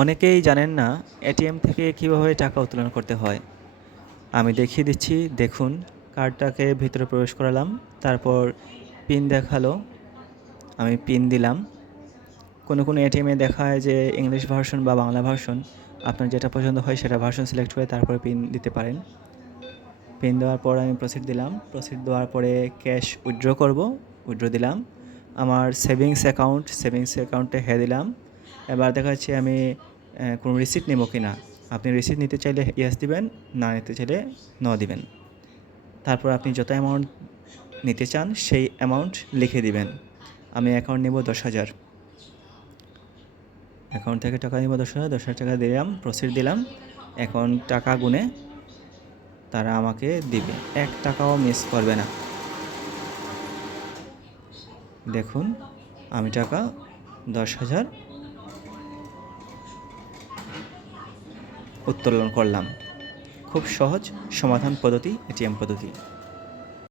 অনেকেই জানেন না এটিএম থেকে কীভাবে টাকা উত্তোলন করতে হয়। আমি দেখিয়ে দিচ্ছি, দেখুন। কার্ডটাকে ভিতরে প্রবেশ করালাম, তারপর পিন দেখালো, আমি পিন দিলাম। কোনো এটিএমে দেখায় যে ইংলিশ ভার্সন বা বাংলা ভার্সন, আপনার যেটা পছন্দ হয় সেটা ভার্সন সিলেক্ট করে তারপরে পিন দিতে পারেন। পিন দেওয়ার পর আমি প্রসিড দিলাম। প্রসিড দেওয়ার পরে ক্যাশ উইথড্র করব, উইথড্র দিলাম। আমার সেভিংস অ্যাকাউন্টে হ্যাঁ দিলাম। এবার দেখাচ্ছি আমি কোনো রিসিট নেব কি না। আপনি রিসিট নিতে চাইলে ইয়েস দিবেন, না নিতে চাইলে নো দিবেন। তারপর আপনি যত অ্যামাউন্ট নিতে চান সেই অ্যামাউন্ট লিখে দিবেন। আমি অ্যাকাউন্ট নেব 10,000। অ্যাকাউন্ট থেকে টাকা নেব 10,000 টাকা দিলাম, প্রসিড দিলাম। এখন টাকা গুনে তারা আমাকে দিবে, 1 টাকাও মিস করবে না। দেখুন, আমি টাকা 10,000 উত্তোলন করলাম। খুব সহজ সমাধান পদ্ধতি এটিএম পদ্ধতি।